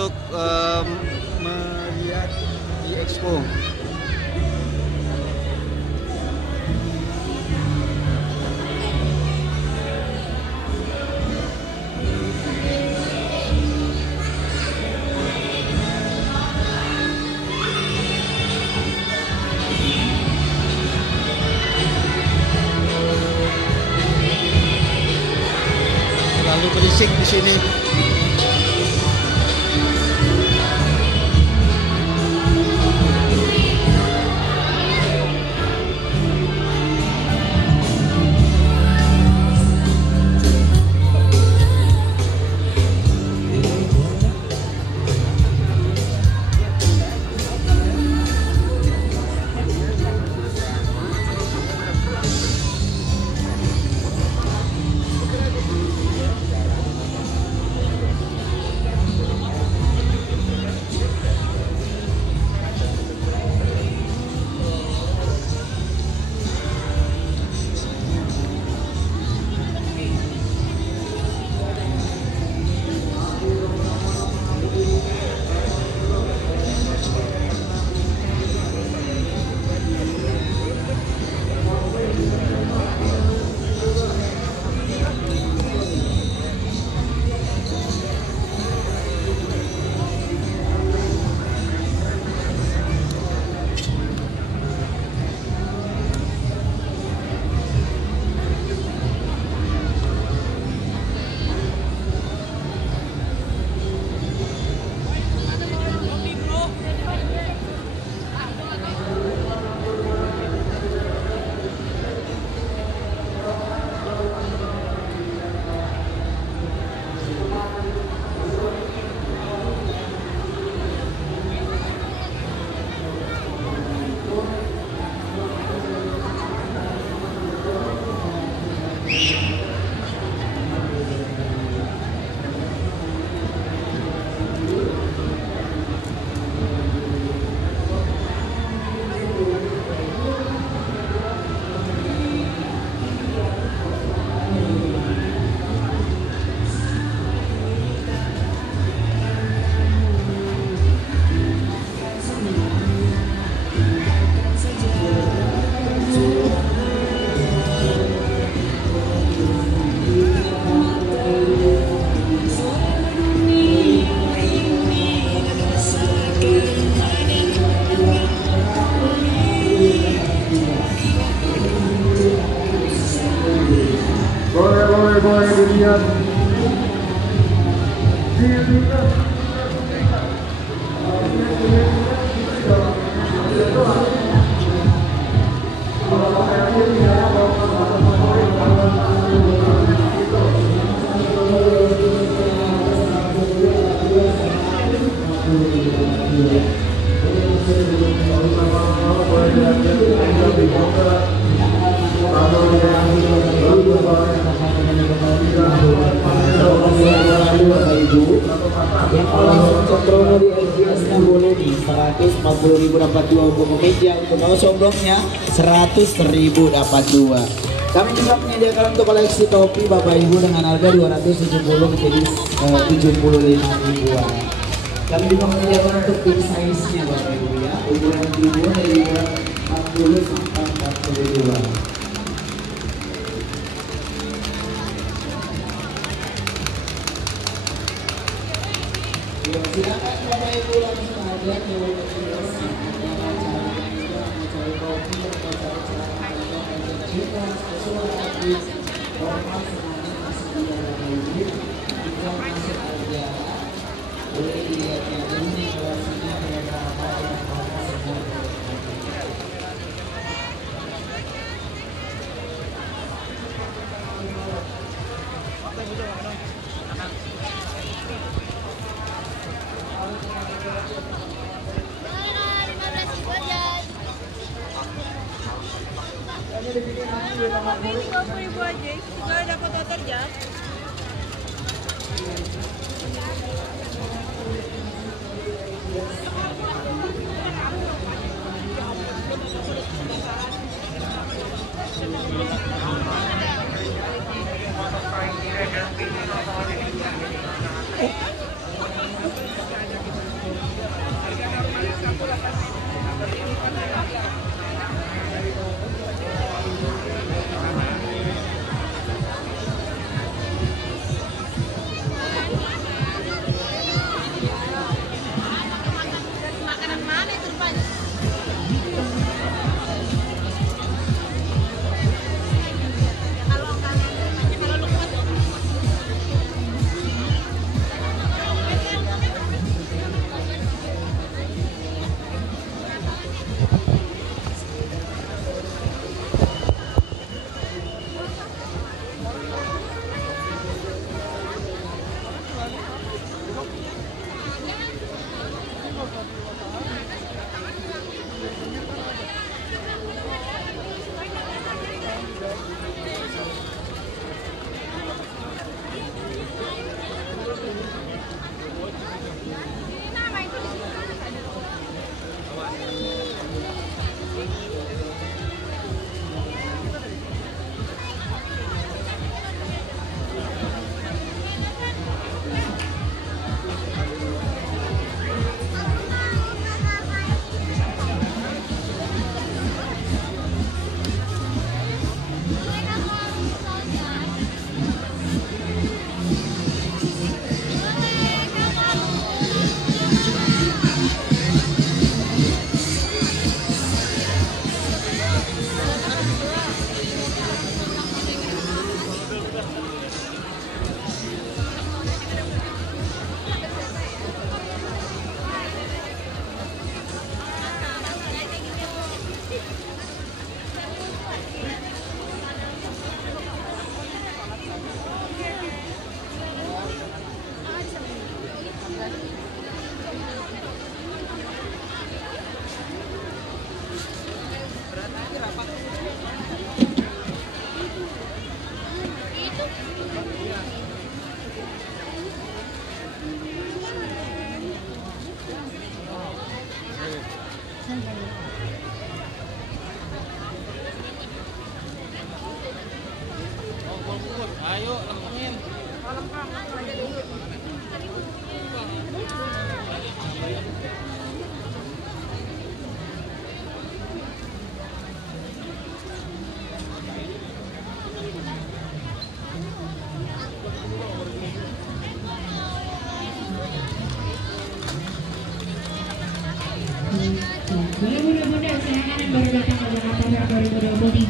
untuk melihat di expo. Terlalu berisik di sini. Boleh dilihat. Promo di LGS-nya boleh nih 140.000 dapat 2 untuk meja, untuk kaos sombongnya 100.000 dapat 2. Kami juga menyediakan untuk koleksi topi Bapak Ibu dengan harga 270 menjadi 75 ribuan. Kami juga menyediakan untuk big size-nya Bapak Ibu ya, ukuran ribuan dari ukuran 40 sampai 42. Silakan Bapak Ibu langsung aja ke lokasi mencari kopi atau cari cerita sesuai habis normal semuanya masih ada Bapak Ibu. Kita masuk aja, boleh dilihatnya ini kelasnya berapa dan apa semua. Ini 50.000 aja, juga dapat deterjen.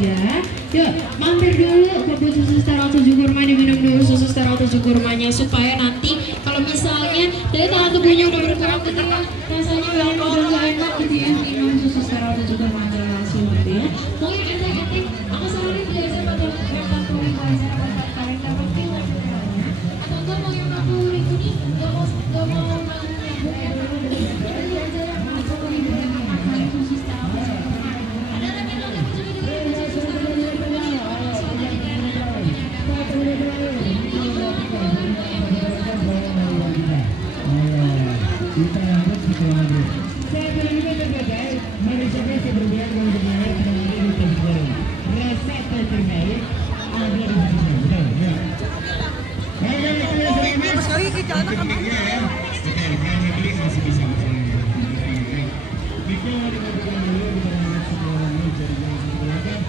3. Yuk, mampir dulu kebun susu sterile 7 kurma, diminum dulu susu sterile 7 kurmanya supaya nanti kalau misalnya dari tangan tubuhnya udah berkurang gitu ya, rasanya udah gak enak gitu ya, minum susu sterile 7 kurmanya langsung gitu ya. Mau yang entek-entek, aku saranin biasa pakai 40.000 aja dapat kalian dapat kilo sterilnya, atau enggak mau yang 60.000 nih, gak mau nanggung ya dulu beli aja yang 40.000 yang pakai susu sterile 7 kurma. Ada lagi yang lebih kecil dari susu sterile 7 kurma langsung dari daerah Kita lanjut ke selanjutnya. Selanjutnya terbaik, manusia yang berbiak dan berbiak dengan ini terbaik. Rasa terbaik ada di sini. Betul, ya. Mas kali ke jalan kan? Ya. Oke, kalau beli masih bisa. Biko dengan dulu dengan semua meja yang beragam.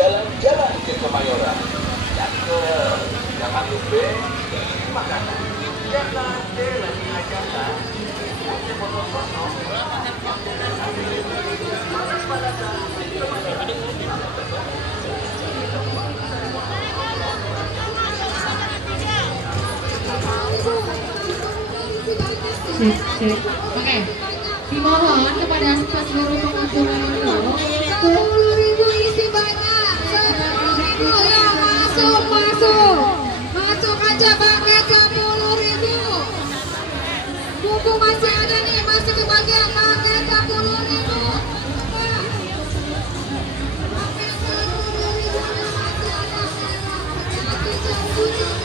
Jalan-jalan ke Kemayoran dan ke Jalan Lumbe makanan jangan lagi ajakan untuk foto-foto Oke, dimohon kepada seluruh pengunjung yang 10.000 isi banyak. 10.000 ya, masuk masuk aja pakai 10.000. Buku masih ada nih, masih kebagian pakai 10.000. Pakai 10.000 masih ada. Jadi jauh-jauh.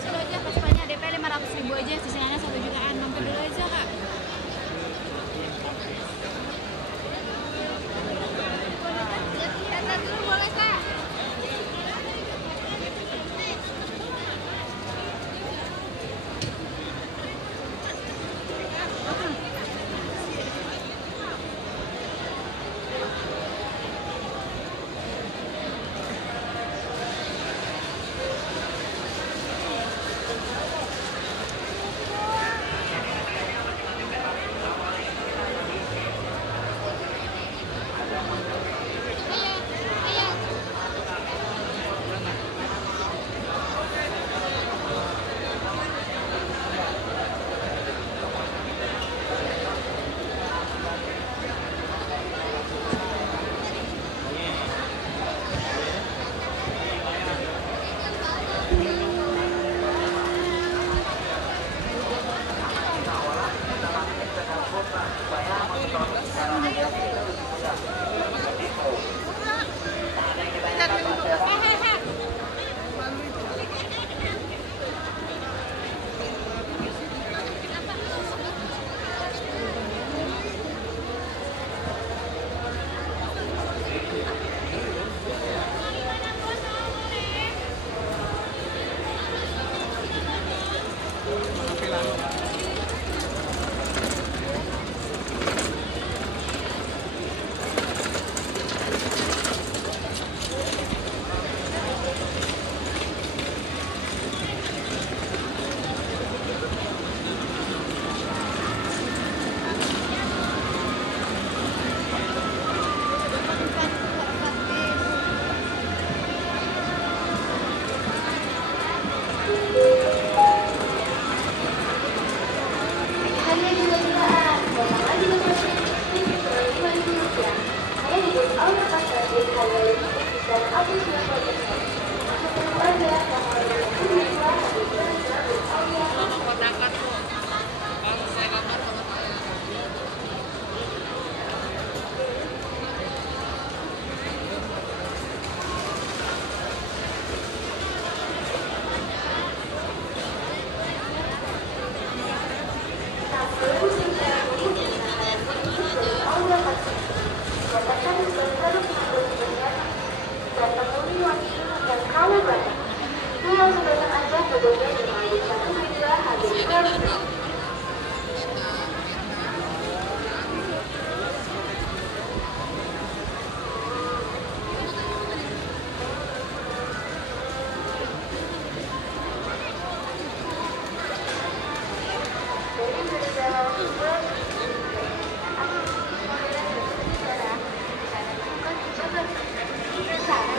Sudah aja Vespanya DP 500.000 aja, sisanya 1 jutaan. Mampir dulu aja kak. Lihat dulu boleh kak?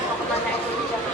Mau kemana Indonesia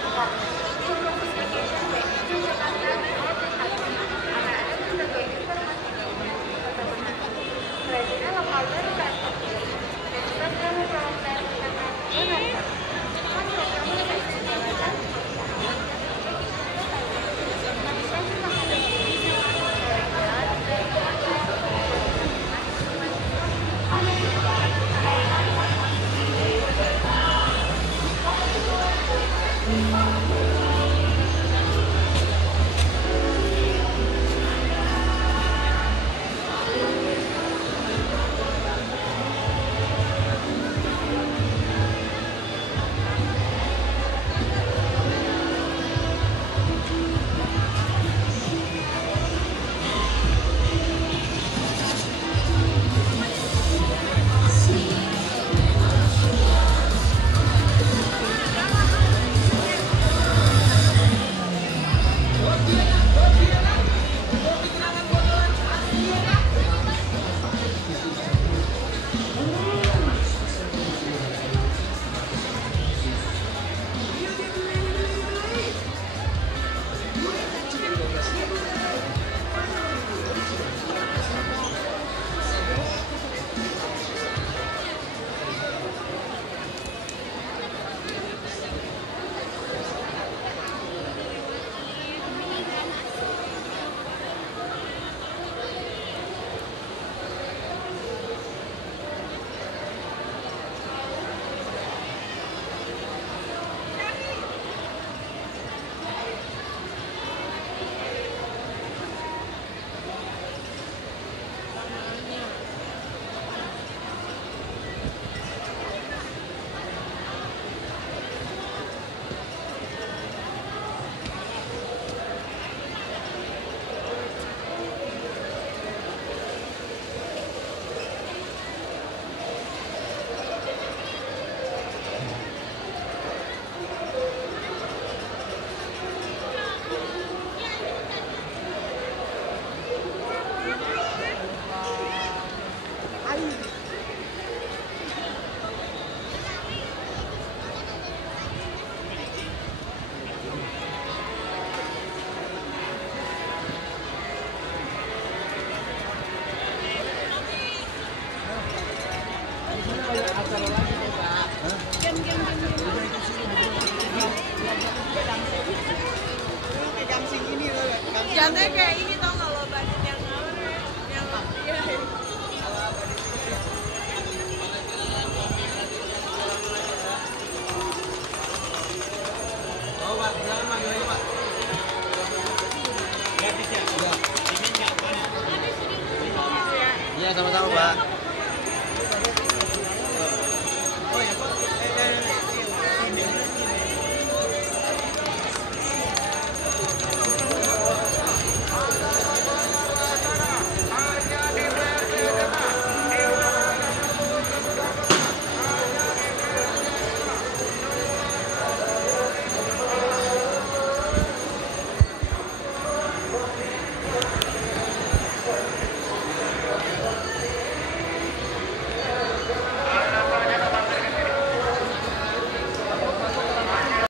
Jangan kayak ini tau nggak lo badut yang iya. Oh Pak, silakan Pak, gimana Pak? Iya, sama-sama Pak.